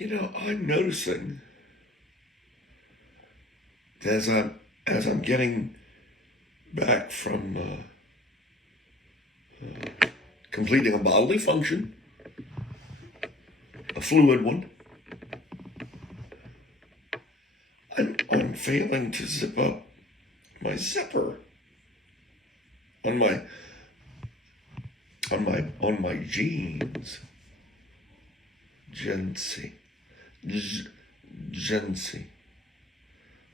I'm noticing that as I'm getting back from completing a bodily function, a fluid one, I'm failing to zip up my zipper on my jeans. Gency.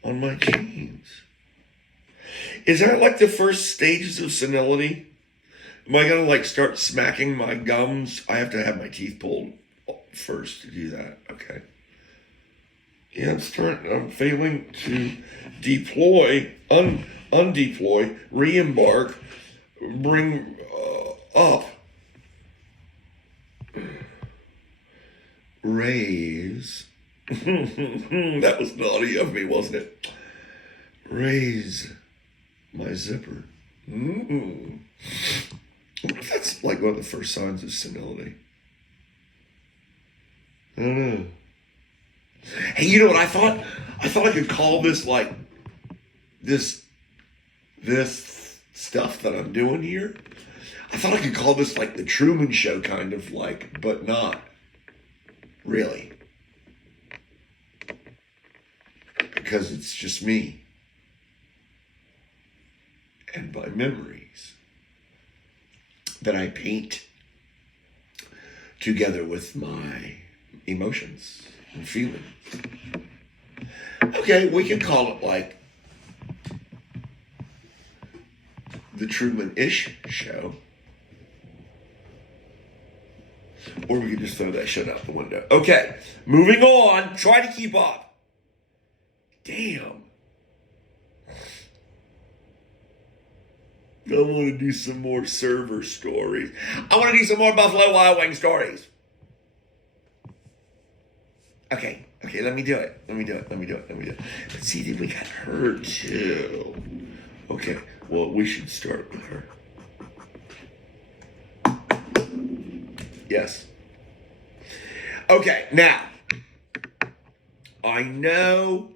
On my jeans. Is that like the first stages of senility? Am I gonna start smacking my gums? I have to have my teeth pulled first to do that. Okay. Yeah, I'm failing to deploy, undeploy, re-embark, bring up, raise. That was naughty of me, wasn't it? Raise my zipper. That's like one of the first signs of senility. I don't know. Hey, you know what I thought? I thought I could call this this stuff that I'm doing here. I thought I could call this the Truman Show kind of but not really. Because it's just me and my memories that I paint together with my emotions and feelings. Okay, we can call it the Truman-ish show. Or we could just throw that shit out the window. Okay, moving on. Try to keep up. Damn. I want to do some more server stories. I want to do some more Buffalo Wild Wing stories. Okay, let me do it. Let's see, we got her too. Okay, well, we should start with her. Yes. Okay, now, I know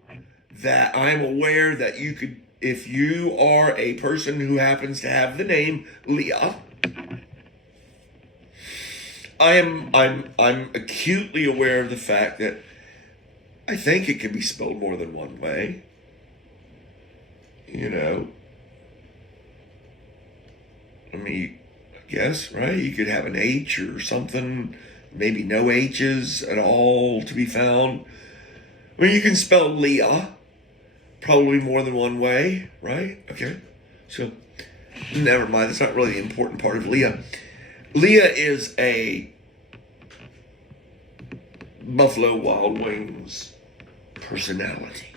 that I'm aware that you could, if you are a person who happens to have the name Leah, I'm acutely aware of the fact that I think it can be spelled more than one way. I guess, right? You could have an H or something, maybe no H's at all to be found. You can spell Leah probably more than one way, right? Okay, so never mind. That's not really the important part of Leah. Leah is a Buffalo Wild Wings personality.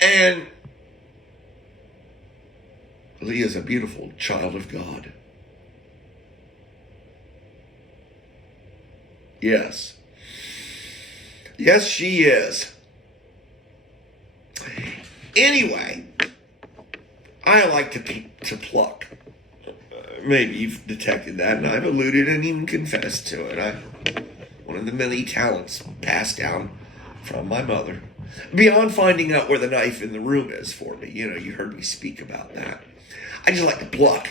And Leah's a beautiful child of God. Yes. Yes, she is. Anyway, I like to pluck. Maybe you've detected that, and I've alluded and even confessed to it. One of the many talents passed down from my mother. Beyond finding out where the knife in the room is for me. You heard me speak about that. I just like to pluck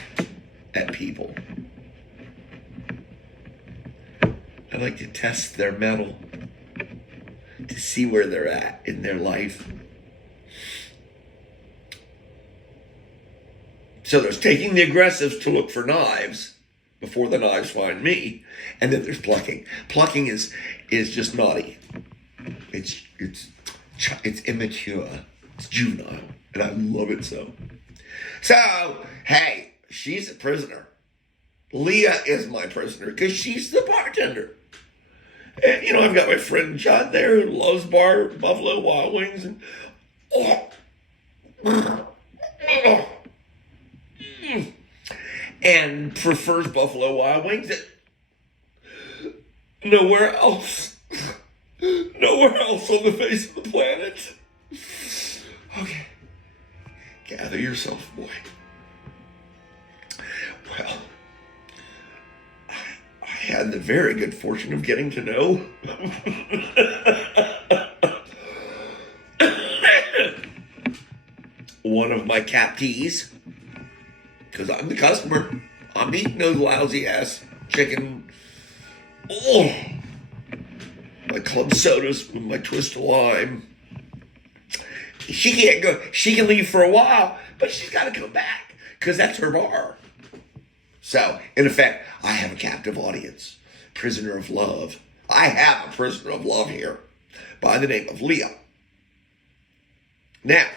at people. I like to test their mettle, to see where they're at in their life. So there's taking the aggressive to look for knives before the knives find me, and then there's plucking. Plucking is just naughty. It's immature. It's juvenile, and I love it so. So, hey, she's a prisoner. Leah is my prisoner because she's the bartender. And, I've got my friend John there who loves Buffalo Wild Wings and prefers Buffalo Wild Wings nowhere else on the face of the planet. Okay. Gather yourself, boy. Well, I had the very good fortune of getting to know one of my captees, because I'm the customer. I'm eating those lousy ass chicken. Oh, my club sodas with my twist of lime. She can't go. She can leave for a while, but she's got to come back because that's her bar. So, in effect, I have a captive audience. Prisoner of love. I have a prisoner of love here by the name of Leah. Now,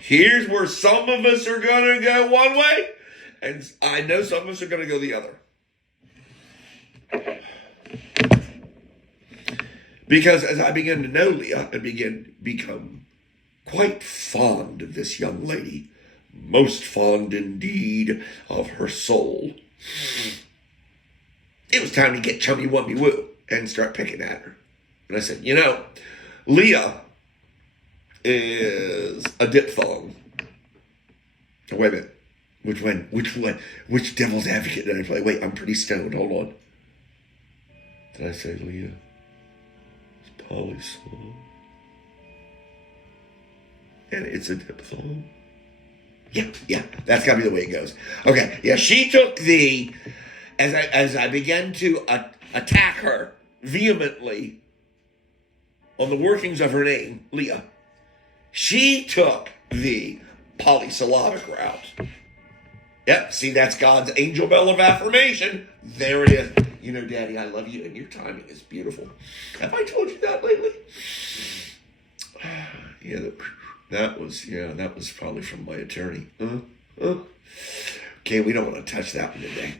here's where some of us are going to go one way, and I know some of us are going to go the other. Because as I began to know Leah, I began to become quite fond of this young lady. Most fond indeed of her soul. It was time to get chummy wummy woo and start picking at her. And I said, Leah is a diphthong. Oh, wait a minute. Which one? Which devil's advocate did I play? Wait, I'm pretty stoned. Hold on. Did I say Leah? It's polysyllable. And it's a diphthong. Yeah, that's got to be the way it goes. Okay, yeah, she took as I began to attack her vehemently on the workings of her name, Leah, she took the polysyllabic route. Yep, see, that's God's angel bell of affirmation. There it is. Daddy, I love you, and your timing is beautiful. Have I told you that lately? That was probably from my attorney. Okay, we don't want to touch that one today.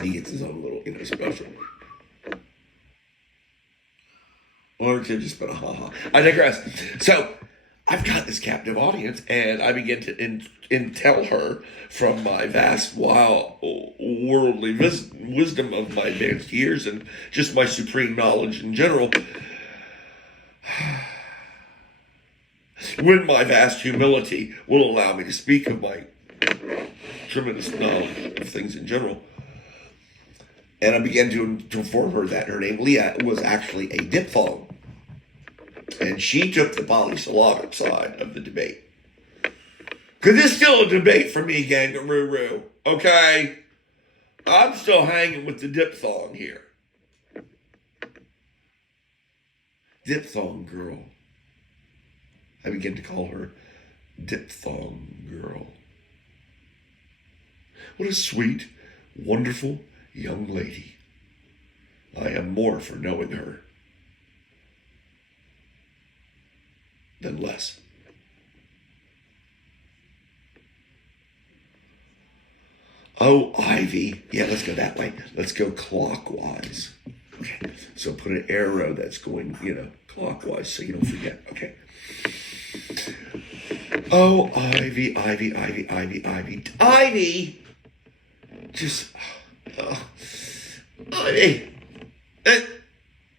He gets his own little, special. Or it could just been a ha-ha. I digress. So, I've got this captive audience, and I begin to tell her from my vast, wild, worldly wisdom of my advanced years and just my supreme knowledge in general. When my vast humility will allow me to speak of my tremendous knowledge of things in general. And I began to inform her that her name, Leah, was actually a diphthong. And she took the polysyllabic side of the debate. Because it's still a debate for me, Gangaroo. Okay? I'm still hanging with the diphthong here. Diphthong girl. I began to call her Diphthong girl. What a sweet, wonderful young lady. I am more for knowing her than less. Oh, Ivy. Yeah, let's go that way. Let's go clockwise. Okay. So put an arrow that's going, clockwise so you don't forget. Okay. Oh, Ivy. Ivy! Just, Ivy.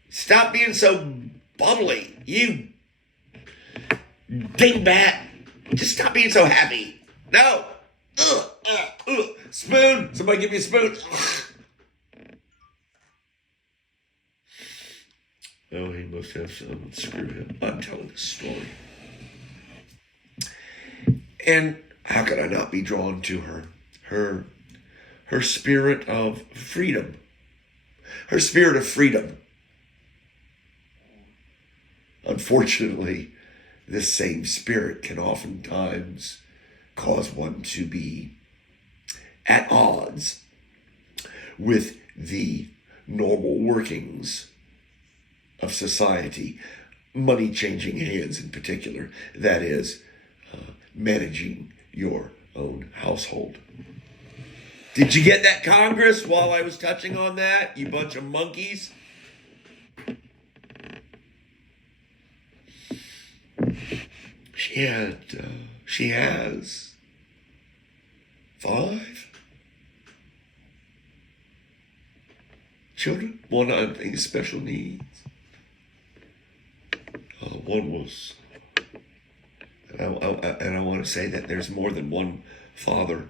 Stop being so bubbly. You dingbat. Just stop being so happy. No. Spoon. Somebody give me a spoon. Oh, he must have some. Screw him. I'm telling this story. And how could I not be drawn to her? Her spirit of freedom. Her spirit of freedom. Unfortunately, this same spirit can oftentimes cause one to be at odds with the normal workings of society, money changing hands in particular, that is, managing your own household. Did you get that, Congress, while I was touching on that, you bunch of monkeys? She has 5 children. One, I think, special needs. One was, and I want to say that there's more than one father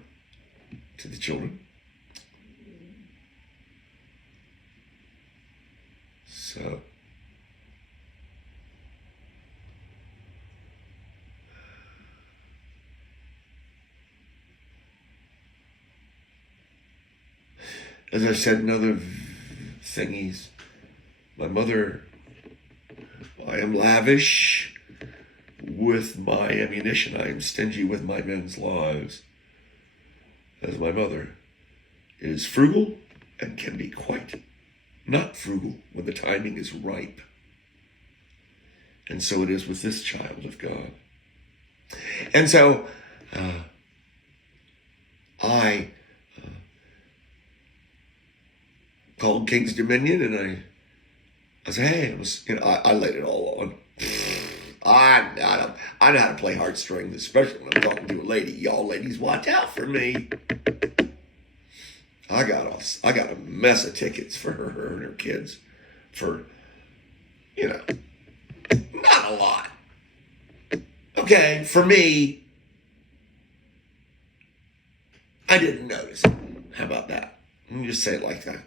to the children. So, as I said in other thingies, my mother, I am lavish with my ammunition. I am stingy with my men's lives. As my mother is frugal and can be quite not frugal when the timing is ripe. And so it is with this child of God. And so I called King's Dominion, and I said, hey, I laid it all on. I know how to play heartstrings, especially when I'm talking to a lady. Y'all ladies, watch out for me. I got a mess of tickets for her and her kids for, not a lot. Okay, for me, I didn't notice it. How about that? Let me just say it like that.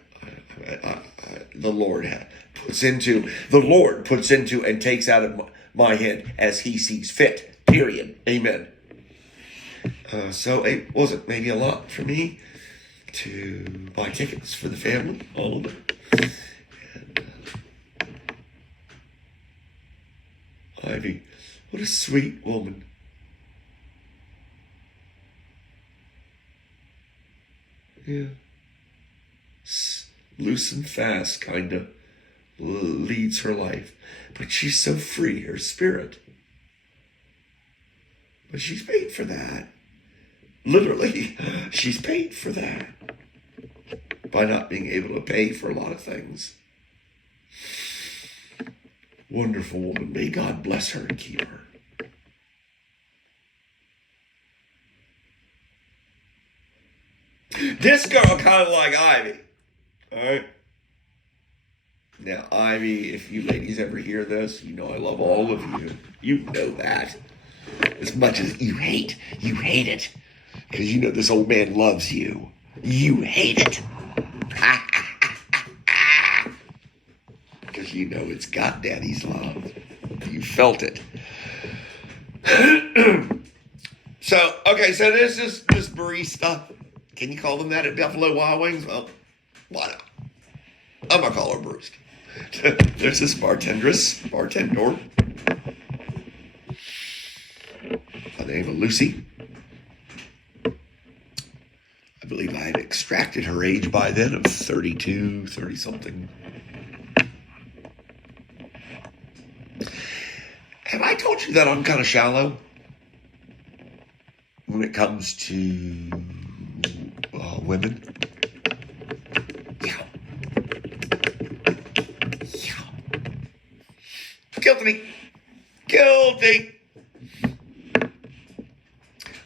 The Lord puts into and takes out of my head as he sees fit. Period. Amen. So it wasn't maybe a lot for me to buy tickets for the family, all of it. And Ivy, what a sweet woman. Yeah. Loose and fast, kind of leads her life. But she's so free, her spirit. But she's paid for that. Literally, she's paid for that. By not being able to pay for a lot of things. Wonderful woman. May God bless her and keep her. This girl kind of like Ivy. All right. Now, Ivy, if you ladies ever hear this, you know I love all of you. You know that. As much as you hate it. Because you know this old man loves you. You hate it. Because you know it's got Daddy's love. You felt it. So this is this barista. Can you call them that at Buffalo Wild Wings? Well, why not? I'm going to call her Bruce. There's this bartender, by the name of Lucy. I believe I had extracted her age by then of 32, 30-something. Have I told you that I'm kind of shallow when it comes to women? Yeah. Guilty.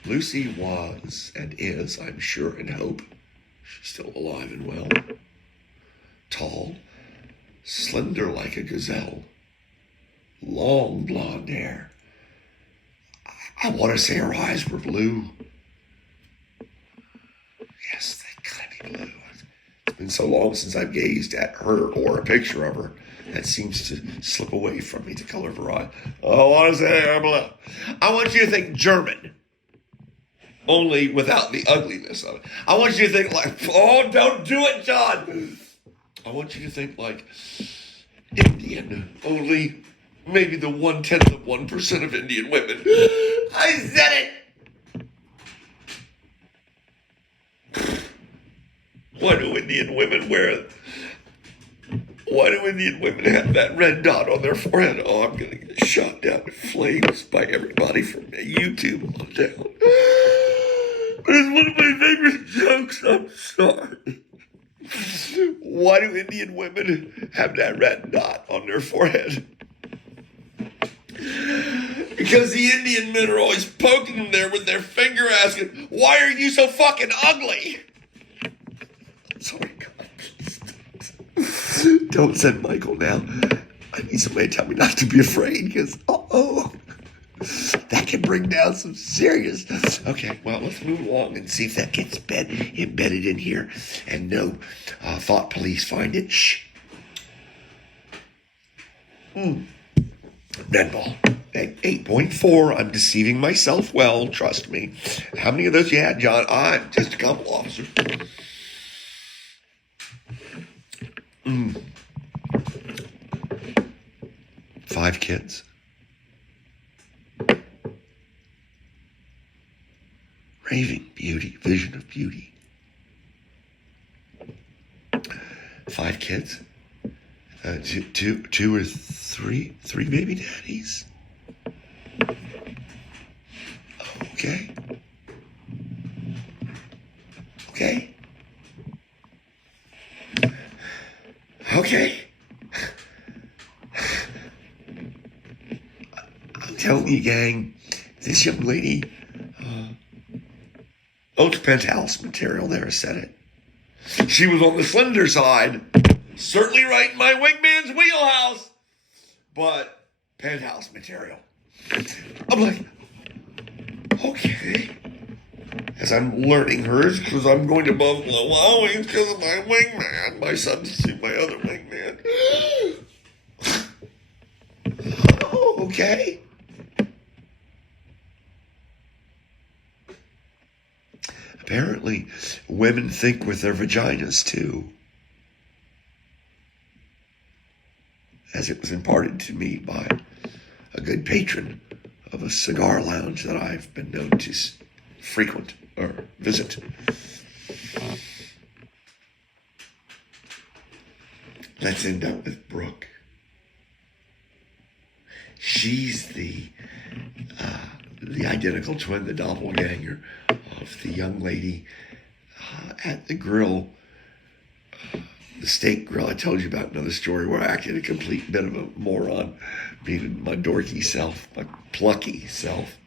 Lucy was and is, I'm sure and hope, she's still alive and well. Tall, slender like a gazelle, long blonde hair. I want to say her eyes were blue. Yes, they gotta be blue. It's been so long since I've gazed at her or a picture of her. That seems to slip away from me, the color of her eye. I want to say her blue. I want you to think German. Only without the ugliness of it. I want you to think like, oh, don't do it, John. I want you to think like Indian. Only maybe the 0.1% of Indian women. I said it. Why do Indian women have that red dot on their forehead? Oh, I'm going to get shot down in flames by everybody from YouTube on down. But it's one of my favorite jokes. I'm sorry. Why do Indian women have that red dot on their forehead? Because the Indian men are always poking them there with their finger asking, why are you so fucking ugly? Sorry, God. Don't send Michael now. I need somebody to tell me not to be afraid because, that can bring down some serious. Okay, well, let's move along and see if that gets embedded in here and no thought police find it. Shh. Red ball. 8.4. I'm deceiving myself well, trust me. How many of those you had, John? Just a couple, officer. 5 kids. Raving beauty, vision of beauty. 5 kids. Two or three baby daddies. Okay. I'm telling you, gang, this young lady, it's penthouse material there, I said it. She was on the slender side, certainly right in my wingman's wheelhouse, but penthouse material. I'm like, okay. As I'm learning hers, because I'm going to Buffalo Wild Wings because of my wingman, my substitute, my other wingman. Oh, okay. Apparently, women think with their vaginas too. As it was imparted to me by a good patron of a cigar lounge that I've been known to frequent or visit. Let's end up with Brook. She's the identical twin, the doppelganger of the young lady at the grill, the steak grill. I told you about another story where I acted a complete bit of a moron, being my dorky self, my plucky self.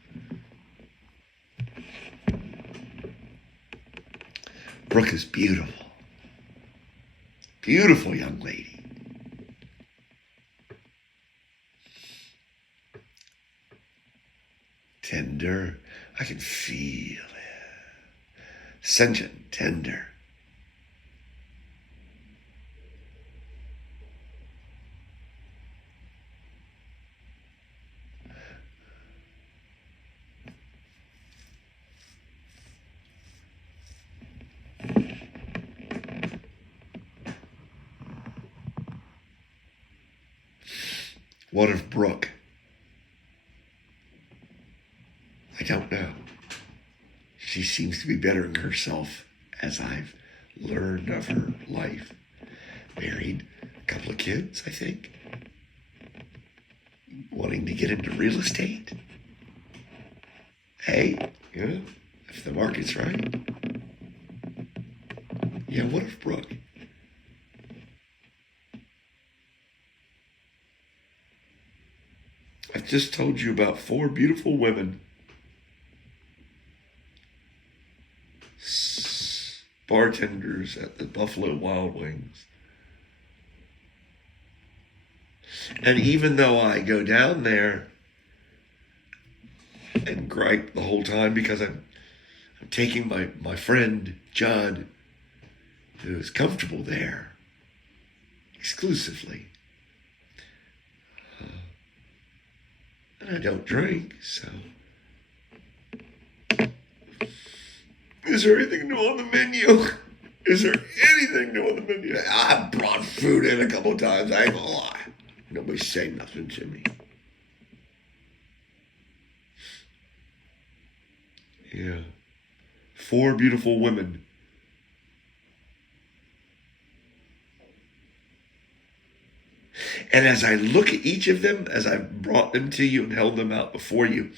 Brook is beautiful. Beautiful young lady. Tender. I can feel it. Sentient, tender. What of Brook? I don't know. She seems to be bettering herself as I've learned of her life. Married, a couple of kids, I think. Wanting to get into real estate. Hey, if the market's right. Yeah, what of Brook? I've just told you about 4 beautiful women. Bartenders at the Buffalo Wild Wings. And even though I go down there and gripe the whole time because I'm taking my friend John, who is comfortable there exclusively. And I don't drink, so. Is there anything new on the menu? Is there anything new on the menu? I brought food in a couple of times, I ain't gonna lie. Nobody's saying nothing to me. Yeah. 4 beautiful women. And as I look at each of them, as I've brought them to you and held them out before you,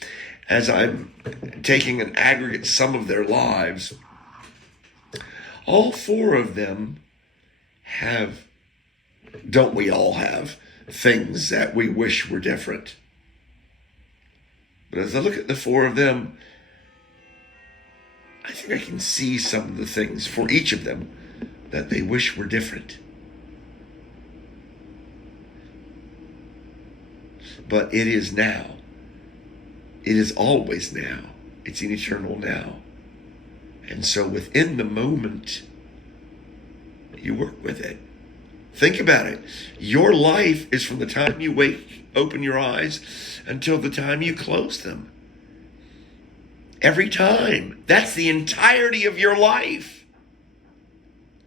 as I'm taking an aggregate sum of their lives, all 4 of them don't we all have things that we wish were different? But as I look at the 4 of them, I think I can see some of the things for each of them that they wish were different. But it is now. It is always now. It's an eternal now. And so within the moment, you work with it Think about it. Your life is from the time you open your eyes until the time you close them. Every time. That's the entirety of your life.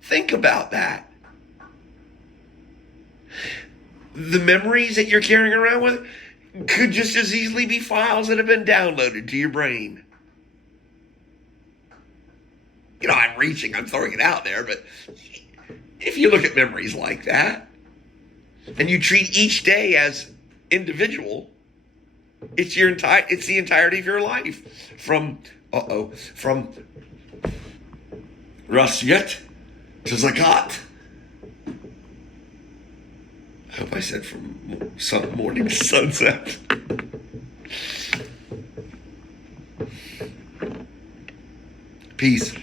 Think about that. The memories that you're carrying around with could just as easily be files that have been downloaded to your brain. I'm throwing it out there, but if you look at memories like that, and you treat each day as individual, it's the entirety of your life. From Rasyet to Zakat. I hope I said from morning to sunset. Peace.